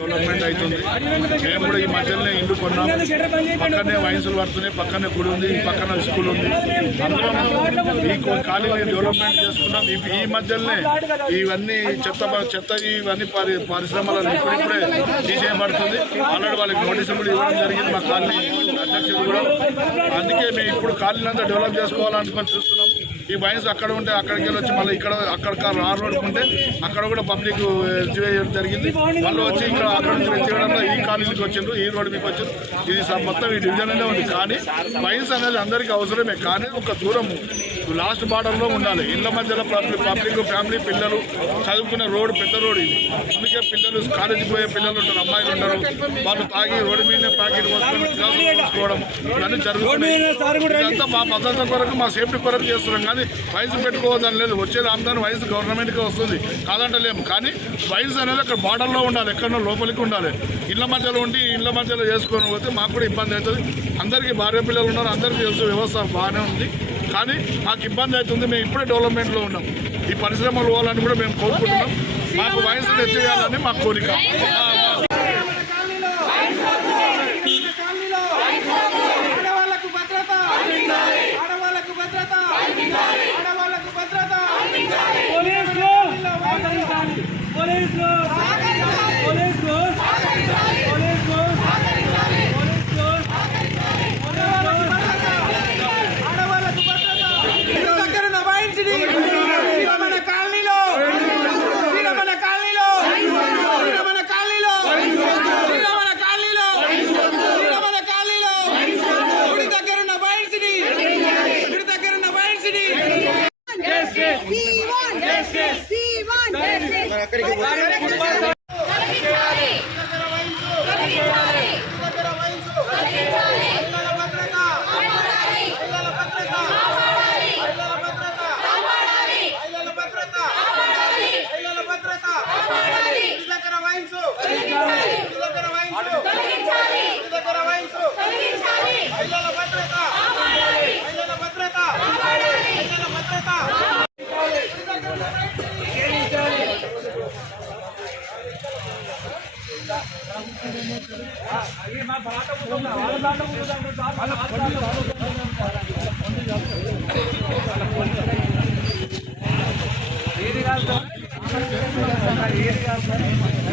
Development అవుతుంది. మేము కూడా ఈ మధ్యలోనే ఇల్లు కొన్నాం. పక్కనే వయసులు పడుతున్నాయి పక్కనే గుడి ఉంది ఈ పక్కన స్కూల్ ఉంది. ఈ కొ- డెవలప్మెంట్ చేసుకున్నాం. ఈ- మధ్యలోనే ఇవన్నీ చెత్త చెత్త ఇవన్నీ పరి పరిశ్రమలను ఇప్పుడిప్పుడే తీసేయబడుతుంది. ఆల్రెడీ వాళ్ళకి నోటీసులు కూడా ఇవ్వడం జరిగింది. మా కాలనీ అధ్యక్షులు కూడా. అందుకే మేము ఇప్పుడు కాలనీ అంతా డెవలప్ చేసుకోవాలనుకొని చూస్తున్నాం. ఈ వయసు అక్కడ ఉంటే అక్కడికి వెళ్ళి వచ్చి మళ్ళీ ఇక్కడ అక్కడ ఆ రోడ్డు ఉంటే అక్కడ కూడా పబ్లిక్ చేయడం eh, జరిగింది. మళ్ళీ వచ్చి ఇక్కడ అక్కడ నుంచి ఎత్తివేయడంలో ఈ కాలేజీకి వచ్చిండ్రు ఈ రోడ్డు మీకు వచ్చిండ్రు. ఇది మొత్తం ఈ డివిజన్లోనే ఉంది. కానీ మైన్స్ అనేది అందరికీ అవసరమే. కానీ ఒక దూరం లాస్ట్ బార్డర్లో ఉండాలి. ఇళ్ళ మధ్యలో పబ్లిక్ ఫ్యామిలీ పిల్లలు చదువుకునే రోడ్డు పెద్ద రోడ్డు ఇది. అందుకే పిల్లలు కాలేజీకి పోయే పిల్లలు ఉంటారు అమ్మాయిలు ఉంటారు. వాళ్ళు తాగి రోడ్డు మీద ప్యాకెట్ పోసుకోవడం ఇవన్నీ జరుగుతున్నాయి. ఇదంతా మా భద్రత కొరకు మా సేఫ్టీ కొరకు చేస్తున్నాం. కానీ వయసు పెట్టుకోవద్దని లేదు. వచ్చేది ఆమ్దాని వయసు గవర్నమెంట్కి వస్తుంది. కాదంటలేము. కానీ వయసు అనేది అక్కడ బార్డర్లో ఉండాలి. ఎక్కడో లోపలికి ఉండాలి. ఇళ్ళ మధ్యలో ఉండి ఇళ్ళ మధ్యలో చేసుకొని పోతే మాకు కూడా ఇబ్బంది అవుతుంది. అందరికీ భార్య పిల్లలు ఉన్నారు. అందరికీ తెలుసు వ్యవస్థ బాగానే ఉంది. కానీ మాకు ఇబ్బంది అవుతుంది. మేము ఇప్పుడే డెవలప్మెంట్లో ఉన్నాం. ఈ పరిశ్రమలు పోవాలని కూడా మేము కోరుకుంటున్నాం. మాకు వయసును ఎత్తేయాలని మా కోరిక Justice!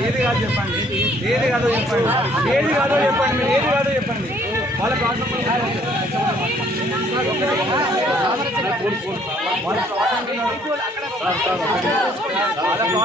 ఏది కాదు చెప్పండి ఏది కాదో చెప్పండి ఏది కాదో చెప్పండి మీరు ఏది కాదో చెప్పండి వాళ్ళ ప్రాబ్లం